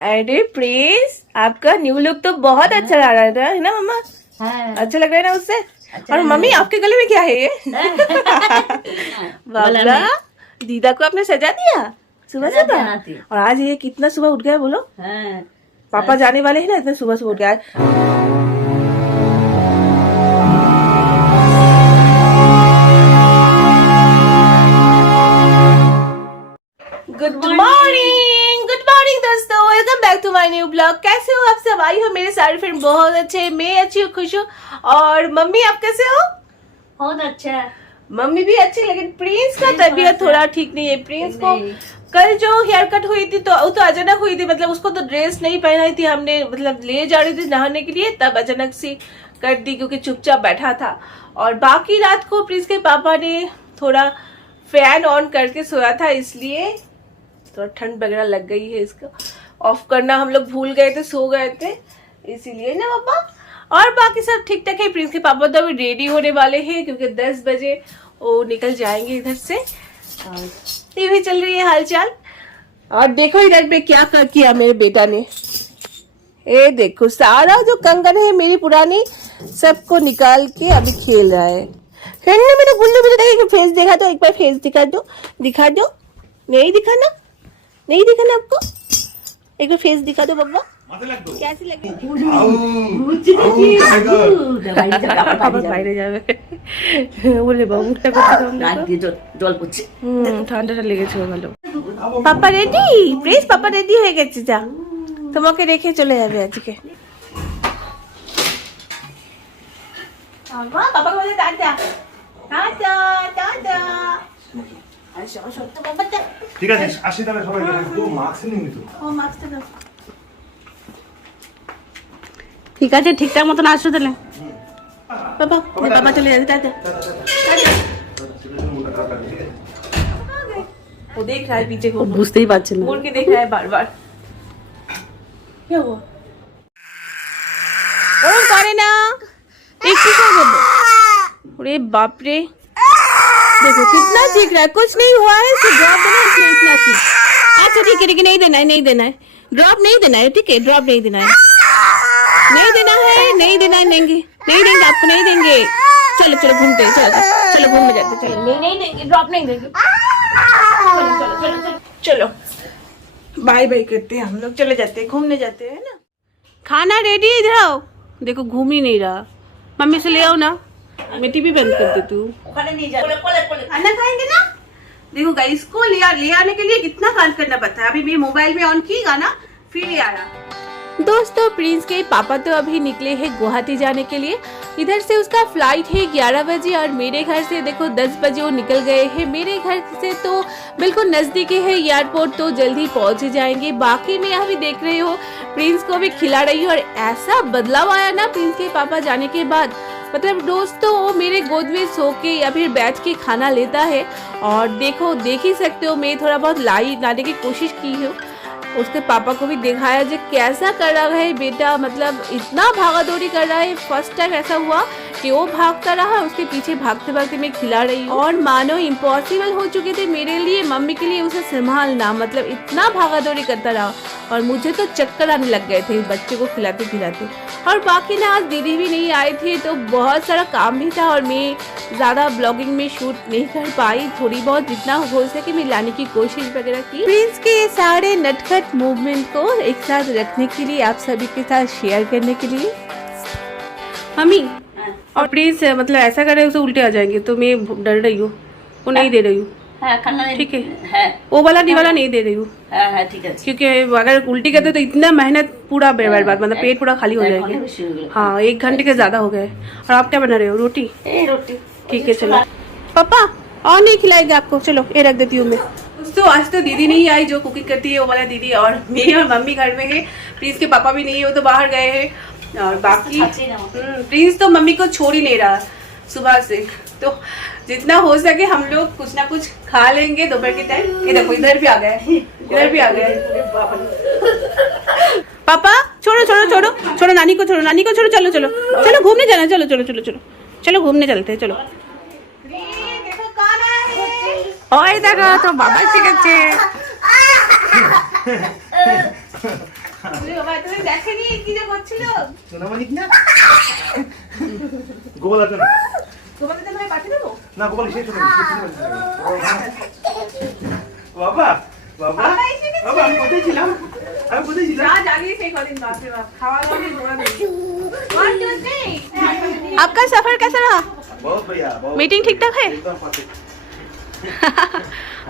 अरे प्लीज, आपका new look तो बहुत अच्छा लग रहा था, है ना मम्मा? हाँ। अच्छा लग रहा है ना उससे? अच्छा और मम्मी आपके गले में क्या है ये? गला बाबा, में। दीदा को आपने सजा दिया सुबह सजा सुबह? दिया। और आज ये कितना सुबह उठ गया बोलो? हाँ। पापा जाने वाले हैं ना, इतने सुबह सुबह उठ गया है। गुड मॉर्निंग दोस्तों, welcome back to my new blog. कैसे हो आप सब? आई हो मेरे सारे फ्रेंड बहुत अच्छे, मैं अच्छी हूँ, खुश हूँ। और मम्मी आप कैसे हो? बहुत अच्छा है। मम्मी भी अच्छी, लेकिन प्रिंस का तबीयत थोड़ा ठीक नहीं है। प्रिंस को कल जो हेयर कट हुई थी तो वो तो अचानक हुई थी, मतलब उसको तो ड्रेस नहीं पहनाई थी हमने, मतलब ले जा रही थी नहाने के लिए, तब अचानक सी कर दी क्योंकि चुपचाप बैठा था। और बाकी रात को प्रिंस के पापा ने थोड़ा फैन ऑन करके सोया था, इसलिए थोड़ा ठंड वगैरह लग गई है। इसको ऑफ करना हम लोग भूल गए थे, सो गए थे, इसीलिए ना पापा। और बाकी सब ठीक ठाक है। प्रिंस के पापा तो अभी रेडी होने वाले हैं क्योंकि 10 बजे वो निकल जाएंगे इधर से। और टीवी चल रही है हालचाल। और देखो इधर पे क्या कर किया मेरे बेटा ने। ये देखो सारा जो कंगन है मेरी पुरानी, सबको निकाल के अभी खेल रहा है। खेलने में तो गुल्लू मुझे फेस देखा, तो एक बार फेस दिखा दो, दिखा दो। नहीं दिखा ना, नहीं दिखा ना आपको? एक बार फेस दिखा दो बब्बा, कैसी लगी? বাইরে যাবে বলে বাবুটা ঠান্ডাটা লেগেছে ভালো। পাপা রেডি? প্লিজ পাপা রেডি হয়ে গেছে, যা তোমাকে রেখে চলে যাবে আজকে। পাপা বলে টাটা টাটা টাটা। ঠিক আছে, আসি তাহলে সবাই। তো মাস্ক নিয়ে তো। ও মাস্কটা দাও। ঠিক আছে, ঠিকঠাক মতন আসো তাহলে। पापा पापा चले जाते टाटा। वो देख रहा है पीछे को, বুঝতেই পারছে না। मुड़ के देख रहा है बार बार। क्या हुआ? ओ करे ना, एक चीज और बोलो। अरे बाप रे, देखो कितना चीख रहा है। कुछ नहीं हुआ है, सिर्फ ड्रॉप देना है, इसलिए इतना चीख। अच्छा ठीक है, ठीक है, नहीं देना है, नहीं देना है, ड्रॉप नहीं देना है, ठीक है, ड्रॉप नहीं देना है, नहीं देना है, नहीं देना है, देंगे नहीं देंगे आपको, नहीं देंगे। चलो चलो घूमते हैं, चलो चलो घूमने जाते, चलो। नहीं नहीं देंगे, ड्रॉप नहीं देंगे। चलो चलो चलो चलो चलो, बाय बाय करते हैं हम लोग, चले जाते हैं, घूमने जाते हैं ना। खाना रेडी, इधर आओ। देखो घूम ही नहीं रहा, मम्मी से ले आओ ना। मैं टीवी बंद कर दे तू, खाना खाएंगे ना। देखो गाइस, इसको ले आने के लिए कितना काम करना पड़ता है। अभी मैं मोबाइल में ऑन की गाना, फिर ये आ रहा। दोस्तों प्रिंस के पापा तो अभी निकले हैं गुवाहाटी जाने के लिए। इधर से उसका फ्लाइट है 11 बजे और मेरे घर से देखो 10 बजे वो निकल गए हैं। मेरे घर से तो बिल्कुल नज़दीक है एयरपोर्ट, तो जल्दी पहुंच ही जाएंगे। बाकी मैं अभी देख रही हो प्रिंस को भी खिला रही हूँ। और ऐसा बदलाव आया ना प्रिंस के पापा जाने के बाद, मतलब दोस्तों वो मेरे गोद में सो के या फिर बैठ के खाना लेता है। और देखो देख ही सकते हो, मैं थोड़ा बहुत लाने की कोशिश की हूँ। उसके पापा को भी दिखाया जो कैसा कर रहा है बेटा, मतलब इतना भागा दौड़ी कर रहा है। फर्स्ट टाइम ऐसा हुआ कि वो भागता रहा, उसके पीछे भागते भागते मैं खिला रही हूँ। और मानो इम्पॉसिबल हो चुके थे मेरे लिए, मम्मी के लिए उसे संभालना, मतलब इतना भागा दौड़ी करता रहा। और मुझे तो चक्कर आने लग गए थे बच्चे को खिलाते खिलाते। और बाकी ना आज दीदी भी नहीं आए थे, तो बहुत सारा काम भी था और मैं ज़्यादा ब्लॉगिंग में शूट नहीं कर पाई। थोड़ी बहुत जितना हो सके मैं लाने की कोशिश वगैरह की। प्रिंस के ये सारे नटखट मूवमेंट को एक साथ रखने के लिए, आप सभी के साथ शेयर करने के लिए। मम्मी और प्रिंस मतलब ऐसा करे उसे उल्टे आ जाएंगे, तो मैं डर रही हूँ, वो नहीं दे रही हूँ। ठीक है, वो वाला नहीं दे रही हूँ, ठीक है, क्योंकि अगर उल्टी करते तो इतना मेहनत पूरा बर्बाद, मतलब पेट पूरा खाली हो जाएगा। हाँ 1 घंटे के ज्यादा हो गए। और आप क्या बना रहे हो? रोटी? रोटी। ठीक है चलो। पापा और नहीं खिलाएगा आपको? चलो ये रख देती हूँ मैं। तो आज तो दीदी नहीं आई जो कुकिंग करती है, वो वाला दीदी, और मैं और मम्मी घर में है। प्रिंस के पापा भी नहीं है, वो तो बाहर गए हैं। और बाकी प्रिंस तो मम्मी को छोड़ ही नहीं रहा सुबह से, तो जितना हो सके हम लोग कुछ ना कुछ खा लेंगे दोपहर के टाइम। ये देखो इधर भी आ गए, इधर भी आ गए। पापा छोड़ो छोड़ो छोड़ो छोड़ो, नानी को छोड़ो, नानी को छोड़ो, चलो चलो चलो घूमने जाना, चलो चलो चलो चलो चलो घूमने चलते हैं, चलो। ওই দেখো তো বাবা শিখেছে। দেখেনি কি যে হচ্ছিল। সোনামানিক না গোপাল আছে না তোমাকে তো আমি পাঠিয়ে দেবো। না গোপাল শেষ হলো বাবা বাবা বাবা এসে গেছে। বাবা আমি কোথায় ছিলাম যা জাগিয়ে সেই কদিন बाप रे बाप खावा दावा में दौड़ा नहीं। 1 2 3 आपका सफर कैसा रहा? बहुत बढ़िया बहुत मीटिंग ठीक ठाक है? एकदम परफेक्ट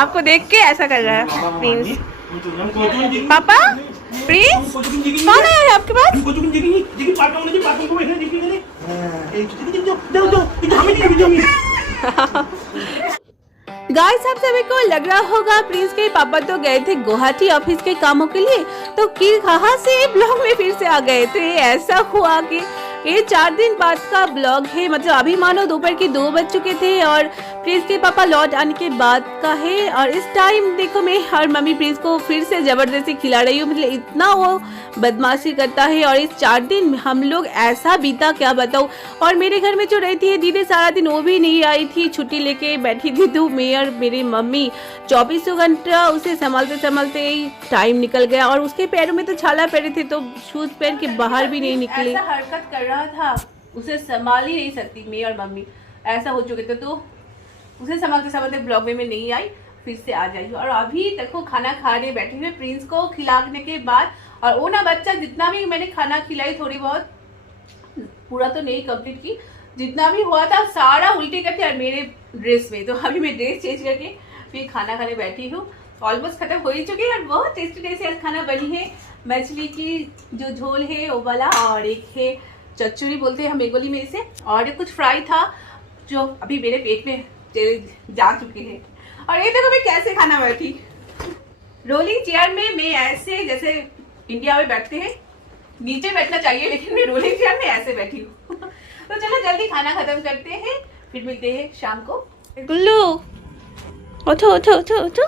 आपको देख के ऐसा कर रहा है प्रिंस। पापा प्रिंस कौन है आपके पास? गाइस आप सभी को लग रहा होगा प्रिंस के पापा तो गए थे गुवाहाटी ऑफिस के कामों के लिए, तो कि कहाँ से ब्लॉग में फिर से आ गए। तो ये ऐसा हुआ कि ये 4 दिन बाद का ब्लॉग है, मतलब अभी मानो दोपहर के 2 बज चुके थे और प्रिंस के पापा लौट आने के बाद का है। और इस टाइम देखो मैं और मम्मी प्रिंस को फिर से जबरदस्ती खिला रही हूँ, मतलब इतना वो बदमाशी करता है। और इस 4 दिन हम लोग ऐसा बीता क्या बताऊँ। और मेरे घर में जो रहती है दीदी सारा दिन वो भी नहीं आई थी, छुट्टी लेके बैठी थी, तो मैं और मेरी मम्मी 24 घंटा उसे संभालते संभालते ही टाइम निकल गया। और उसके पैरों में तो छाला पड़े थे, तो शूज पहन के बाहर भी नहीं निकले। ऐसा हरकत कर रहा था, उसे संभाल ही नहीं सकती मैं और मम्मी, ऐसा हो चुके थे। तो उसे संभालते संभालते ब्लॉग में मैं नहीं आई, फिर से आ जाइए। और अभी देखो खाना खाने बैठे हुए प्रिंस को खिलाने के बाद। और वो ना बच्चा जितना भी मैंने खाना खिलाई, थोड़ी बहुत, पूरा तो नहीं कंप्लीट की, जितना भी हुआ था सारा उल्टी करते और मेरे ड्रेस में। तो अभी मैं ड्रेस चेंज करके फिर खाना खाने बैठी हूँ। ऑलमोस्ट खत्म हो ही चुकी है और बहुत टेस्टी टेस्टी आज खाना बनी है। मछली की जो झोल है वो वाला, और एक है चच्चुरी बोलते हैं हम बेंगोली में इसे, और एक कुछ फ्राई था जो अभी मेरे पेट में जा चुके हैं। और ये देखो मैं कैसे खाना बैठी, रोलिंग चेयर में। मैं ऐसे जैसे इंडिया में बैठते हैं, नीचे बैठना चाहिए, लेकिन मैं रोलिंग चेयर में ऐसे बैठी हूँ। तो चलो जल्दी खाना खत्म करते हैं, फिर मिलते हैं शाम को। गुल्लू उठो उठो उठो उठो,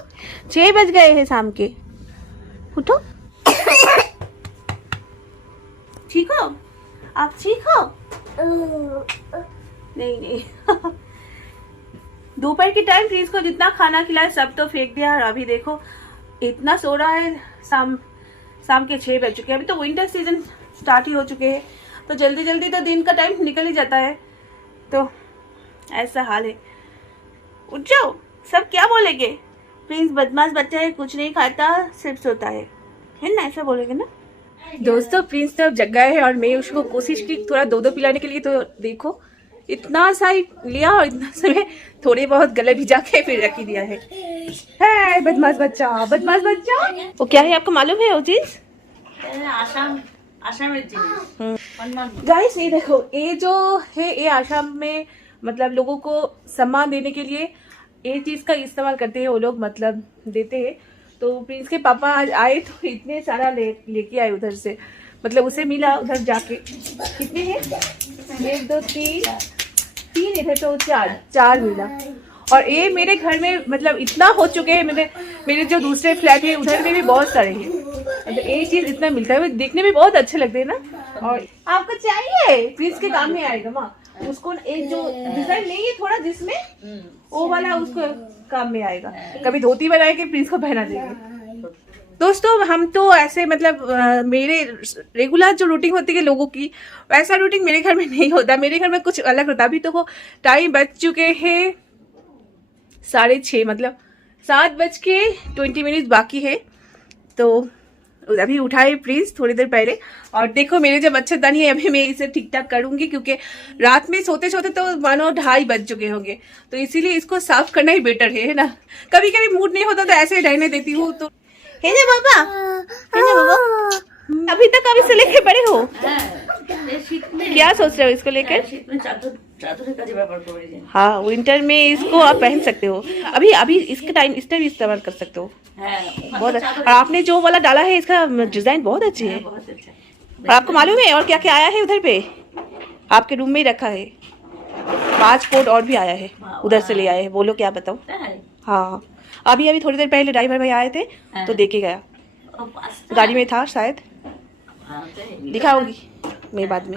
6 बज गए हैं शाम के, उठो। ठीक हो आप? ठीक हो? नहीं नहीं दोपहर के टाइम प्रिंस को जितना खाना खिलाया सब तो फेंक दिया। और अभी देखो इतना सो रहा है, शाम के 6 बज चुके हैं। अभी तो विंटर सीजन स्टार्ट ही हो चुके हैं, तो जल्दी जल्दी तो दिन का टाइम निकल ही जाता है। तो ऐसा हाल है, उठ जाओ। सब क्या बोलेंगे, प्रिंस बदमाश बच्चा है, कुछ नहीं खाता, सिर्फ सोता है ना, ऐसा बोलेंगे ना। दोस्तों प्रिंस तो जग गया है और मैं उसको कोशिश की थोड़ा दो पिलाने के लिए, तो देखो इतना सा ही लिया और इतना सा में थोड़ी बहुत गले भिजा के फिर रख ही दिया है। बदमाश बच्चा, बदमाश बच्चा। वो क्या है आपको मालूम है वो चीज? आसाम गाइस ये देखो, ये जो है ये आसाम में मतलब लोगों को सम्मान देने के लिए ये चीज का इस्तेमाल करते हैं वो लोग, मतलब देते हैं। तो प्रिंस के पापा आज आए तो इतने सारा लेके आए उधर से, मतलब उसे मिला उधर जाके। कितने हैं? 1 2 3 इधर तो 4 मिला। और ये मेरे घर में मतलब इतना हो चुके हैं, मेरे जो दूसरे फ्लैट है उधर में भी बहुत सारे हैं, मतलब ये चीज इतना मिलता है, देखने में बहुत अच्छे लगते हैं ना। और आपको चाहिए प्रिंस के काम में आएगा माँ, उसको एक जो डिजाइन नहीं है थोड़ा जिसमें वो वाला उसको काम में आएगा। कभी धोती बना के प्रिंस को पहना देंगे। दोस्तों हम तो ऐसे मतलब मेरे रेगुलर जो रूटीन होती है लोगों की, वैसा रूटीन मेरे घर में नहीं होता, मेरे घर में कुछ अलग होता। अभी तो वो टाइम बज चुके हैं 6:30, मतलब 7:20 बाकी है। तो अभी उठाए प्रिंस थोड़ी देर पहले, और देखो मेरे जो मच्छरदानी है अभी मैं इसे ठीक ठाक करूंगी, क्योंकि रात में सोते सोते तो मानो 2:30 बज चुके होंगे, तो इसीलिए इसको साफ करना ही बेटर है ना। कभी कभी मूड नहीं होता तो ऐसे ढहने देती हूँ। तो है ना बाबा, है ना बाबा, अभी तक आप इसे लेके बड़े हो, क्या सोच रहे हो इसको लेकर? हाँ विंटर में इसको आप पहन सकते हो, अभी इसके टाइम इस टाइम इस्तेमाल कर सकते हो। बहुत अच्छा। और आपने जो वाला डाला है इसका डिजाइन बहुत अच्छी है। और आपको मालूम है और क्या क्या आया है उधर पे? आपके रूम में ही रखा है 5 कोट और भी आया है, उधर से ले आए हैं। बोलो क्या बताओ? हाँ अभी थोड़ी देर पहले ड्राइवर भाई आए थे तो देके गया, गाड़ी में था शायद, दिखाऊंगी मैं बाद में।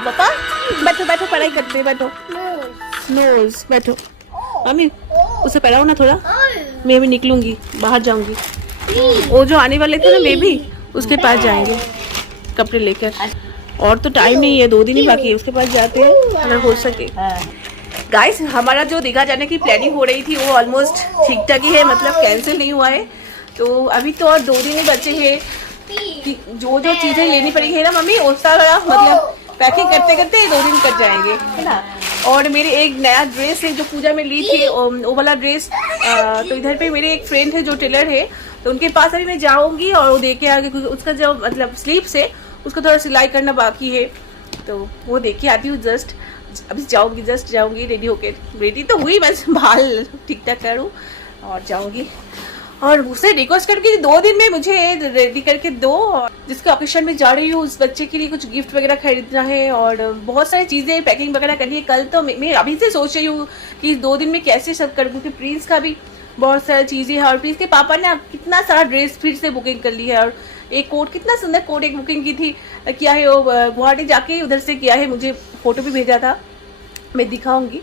पापा बैठो बैठो, पढ़ाई करते हैं, बैठो। नोज बैठो। मम्मी उसे पहनाओ ना थोड़ा, मैं भी निकलूंगी, बाहर जाऊंगी। वो जो आने वाले थे ना बेबी, उसके पास जाएंगे कपड़े लेकर। और तो टाइम नहीं है, 2 दिन ही बाकी है, उसके पास जाते हैं अगर हो सके। गाइस हमारा जो दीघा जाने की प्लानिंग हो रही थी वो ऑलमोस्ट ठीक ठाक ही है, मतलब कैंसिल नहीं हुआ है। तो अभी तो और 2 दिन ही बचे हैं कि जो जो चीजें लेनी पड़ेगी ना मम्मी, उसका मतलब पैकिंग करते करते 2 दिन कट जाएंगे, है ना। और मेरे एक नया ड्रेस है जो पूजा में ली थी, वो वाला ड्रेस। तो इधर पे मेरे एक फ्रेंड है जो टेलर है, तो उनके पास अभी मैं जाऊंगी और वो देख के आगे, क्योंकि उसका जो मतलब स्लीव्स है उसको थोड़ा सिलाई करना बाकी है, तो वो देख के आती हूँ। जस्ट अभी जाऊंगी, जस्ट जाऊंगी रेडी होके। रेडी तो हुई, बस बाल ठीक ठाक करूँ और जाऊंगी। और उससे रिक्वेस्ट करके 2 दिन में मुझे रेडी करके दो। जिसके ऑकेशन में जा रही हूँ उस बच्चे के लिए कुछ गिफ्ट वगैरह खरीदना है और बहुत सारी चीज़ें पैकिंग वगैरह करनी है। कल तो मैं अभी से सोच रही हूँ कि 2 दिन में कैसे सब कर दूँ, क्योंकि प्रिंस का भी बहुत सारी चीज़ें है और प्रिंस के पापा ने कितना सारा ड्रेस फिर से बुकिंग कर ली है। और एक कोट, कितना सुंदर कोट एक बुकिंग की थी, किया है वो गुवाहाटी जाके उधर से किया है, मुझे फोटो भी भेजा था, मैं दिखाऊंगी।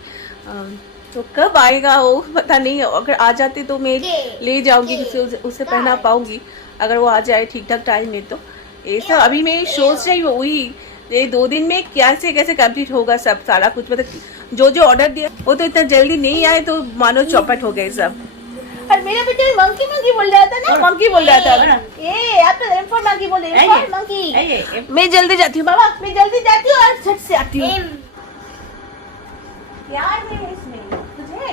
तो कब आएगा वो पता नहीं, अगर आ जाते तो मैं ले जाऊंगी, उसे पहना पाऊंगी अगर वो आ जाए ठीक ठाक टाइम में। तो ये सब अभी मैं सोच रही हूँ, वही ये 2 दिन में कैसे कैसे कंप्लीट होगा सब सारा कुछ। मतलब जो जो ऑर्डर दिया वो तो इतना जल्दी नहीं आए, तो मानो चौपट हो गए सब। और मेरा बेटा मंकी मंकी बोल रहा था ना, मंकी बोल रहा था। ये आप तो रेनफॉल मंकी बोल रहे हैं, मंकी। मैं जल्दी जाती हूँ बाबा, मैं जल्दी जाती हूँ और झट से आती हूँ। यार है इसमें तुझे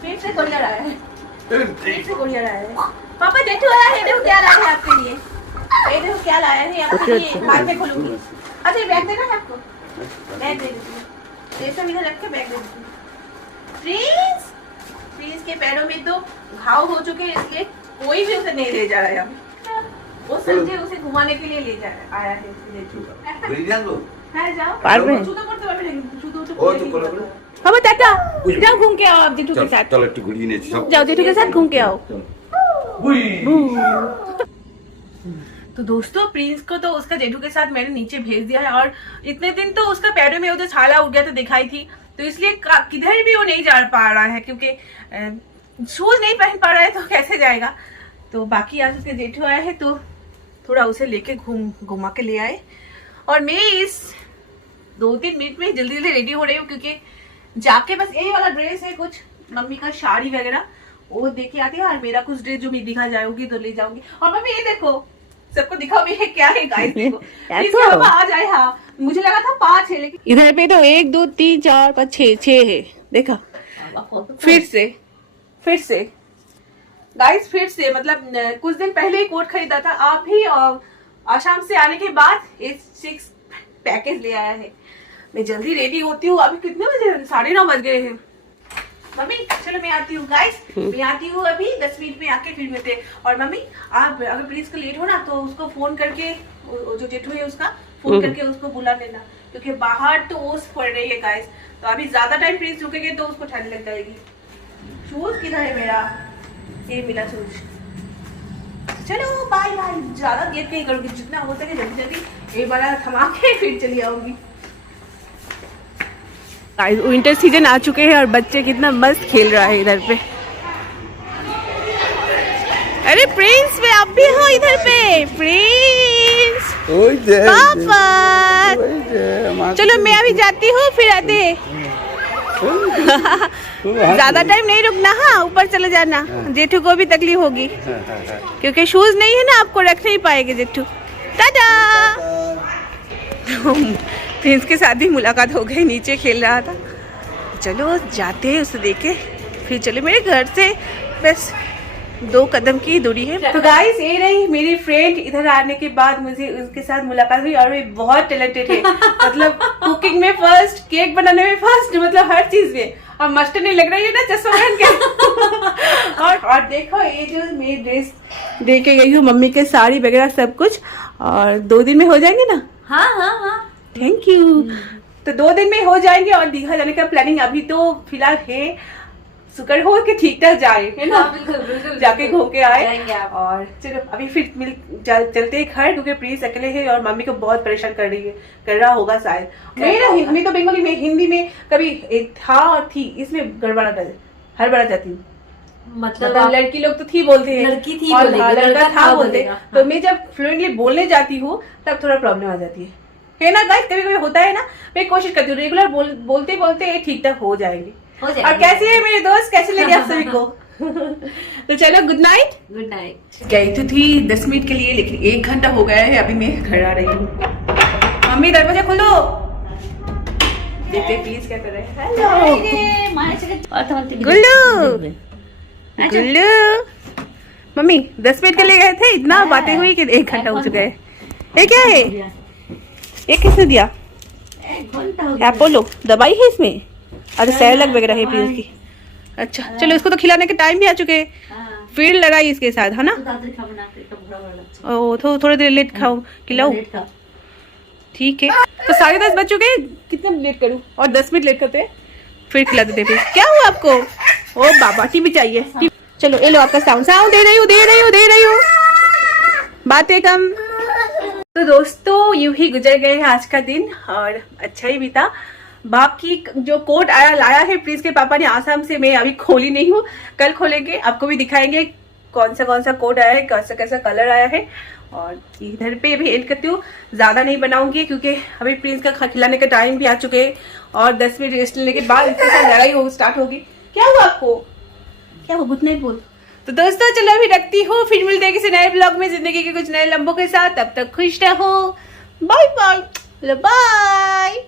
फिर से कोरियर आया है, फिर से कोरियर आया है। पापा देखो आया है, देखो क्या लाया है आपके लिए, ये देखो क्या लाया है आपके लिए। बाद में खोलूंगी। अच्छा बैग देना है आपको, बैग दे देती हूँ, ये सब इधर रख के बैग दे देती हूँ। प्रिंस, प्रिंस के पैरों में तो घाव हो चुके हैं, इसलिए कोई भी उसे नहीं ले जा रहा है। वो संजय उसे घुमाने के लिए ले जा आया है, बाबा टाटा, जाओ घूम के आओ आप जेठू के साथ। चलो একটু ঘুরিয়ে নিয়েছি সব, जाओ जेठू के साथ घूम के आओ। तो दोस्तों प्रिंस को तो उसका जेठू के साथ मैंने नीचे भेज दिया है, और इतने दिन तो उसका पैरों में उधर छाला उठ गया था दिखाई थी, तो इसलिए किधर भी वो नहीं जा पा रहा है, क्योंकि शूज नहीं पहन पा रहा है, तो कैसे जाएगा। तो बाकी आज उसके जेठू आए हैं तो थोड़ा उसे लेके घुमा के ले आए। और मैं इस 2-3 मिनट में जल्दी जल्दी रेडी हो रही हूँ, क्योंकि जाके बस यही वाला ड्रेस है, कुछ मम्मी का साड़ी वगैरह वो देख के आती है, और मेरा कुछ ड्रेस जो मैं दिखा जाऊंगी तो ले जाऊंगी। और मम्मी ये देखो, सबको दिखाओ ये क्या है गाइस, देखो इसके पापा आ जाए। हाँ मुझे लगा था 5 है, लेकिन इधर पे तो 1 2 3 4 5 6 है, देखा। फिर से गाइस, फिर से मतलब कुछ दिन पहले ही कोट खरीदा था, आप भी और आसाम से आने के बाद ये 6 पैकेज ले आया है। मैं जल्दी रेडी होती हूँ, अभी कितने बजे, 9:30 बज गए हैं। मम्मी चलो मैं आती हूँ गाइस, मैं आती हूँ अभी 10 मिनट में, आके फिर मिलते हैं। और मम्मी आप अगर प्लीज का लेट हो ना, तो उसको फोन करके, जो जेठू है उसका फोन करके उसको बुला लेना, क्योंकि बाहर तो ओस पड़ रही है गाइस, तो अभी ज्यादा टाइम प्लीज रुकेंगे तो उसको ठंड लग जाएगी। शूज किधर है मेरा, ये मिला शूज। चलो बाय बाय, ज्यादा देर नहीं करूंगी, जितना हो सके जल्दी जल्दी एक बार थमा के फिर चली आऊंगी। विंटर सीजन आ चुके हैं और बच्चे कितना मस्त खेल रहा है इधर पे। अरे प्रिंस वे आप भी हो इधर पे, प्रिंस पापा। चलो मैं अभी जाती हूँ, फिर आते हैं। ज्यादा टाइम नहीं रुकना, हाँ ऊपर चले जाना, जेठू को भी तकलीफ होगी, क्योंकि शूज नहीं है ना, आपको रख नहीं पाएंगे जेठू। टाटा। प्रिंस के साथ ही मुलाकात हो गई, नीचे खेल रहा था। चलो जाते हैं उसे देखे, फिर चले। मेरे घर से बस 2 कदम की दूरी है। तो गाइस ये रही मेरी फ्रेंड, इधर आने के बाद मुझे उसके साथ मुलाकात हुई, और वे बहुत टैलेंटेड है, मतलब कुकिंग में फर्स्ट, केक बनाने में फर्स्ट, मतलब हर चीज में। और मस्टर नहीं लग रही है ना चश्मा पहन के। और देखो ये जो मेरी ड्रेस दे के गई हूँ, मम्मी के साड़ी वगैरह सब कुछ, और 2 दिन में हो जाएंगे ना। हाँ हाँ हाँ थैंक यू। तो 2 दिन में हो जाएंगे, और दीघा जाने का प्लानिंग अभी तो फिलहाल है शुक्र हो कि ठीक ठाक जाए, है ना? हाँ, बिल्कुल बिल्कुल जाके घूम के आए। जाएंगे आप। और चलो अभी फिर चलते हैं घर, क्योंकि प्लीज अकेले है और मम्मी को बहुत परेशान कर रहा होगा शायद। मैं ना मैं तो बंगाली में, हिंदी में कभी एक था और थी, इसमें हड़बड़ा जाती हूँ। मतलब लड़की लोग तो थी बोलते हैं, लड़की थी और बोलेगी, लड़का लड़का था था बोलते हैं। बोलेगा। तो मैं जब फ्लुएंटली बोलने जाती हूँ तब थोड़ा प्रॉब्लम आ जाती है ना गाइस? कभी कभी होता है ना। मैं कोशिश करती हूँ रेगुलर बोलते बोलते ये ठीक ठाक हो जाएंगे। हो जाएंगे। और कैसे है मेरे दोस्त, कैसे लगे आप सभी को? तो चलो गुड नाइट। Good night. गई तो थी 10 मिनट के लिए, लेकिन 1 घंटा हो गया है, अभी मैं घर आ रही हूँ। मम्मी दरवाजा खोलो, देखते प्लीज क्या कर रहे हैं। हेलो गुल्लू, गुल्लू। मम्मी 10 मिनट के लिए गए थे, इतना बातें हुई कि 1 घंटा हो चुका है। ये क्या है? ये किसने दिया? अपोलो दवाई है इसमें? अरे सैलक वगैरह है प्लीज की। अच्छा चलो, इसको तो खिलाने के टाइम भी आ चुके हैं। फीड लगाई इसके साथ, है ना? ओ थोड़ी देर लेट खाओ, खिलाओ। ठीक है, तो 10:30 बज चुके हैं, कितना लेट करूं? और 10 मिनट लेट करते हैं, फिर खिला देते फिर। क्या हुआ आपको? ओ बाबा टीवी चाहिए। चलो ये लो आपका साउंड दे रही हूँ। बातें कम। तो दोस्तों यूं ही गुजर गए हैं आज का दिन, और अच्छा ही बीता। बाप की जो कोट लाया है प्लीज के पापा ने आसाम से, मैं अभी खोली नहीं हूँ, कल खोलेंगे, आपको भी दिखाएंगे कौन सा कोट आया है, कैसा कलर आया है। और इधर पे भी एंड करती हूँ, ज्यादा नहीं बनाऊंगी क्योंकि अभी प्रिंस का खिलाने का टाइम भी आ चुके हैं, और 10 मिनट रेस्ट लेने के बाद इसके साथ लड़ाई स्टार्ट होगी। क्या हुआ आपको? क्या हुआ? गुड नाइट बोल। तो दोस्तों चलो अभी रखती हूँ, फिर मिलते हैं किसी नए ब्लॉग में जिंदगी के कुछ नए लम्बों के साथ। तब तक खुश रहो, बाय बाय बाय।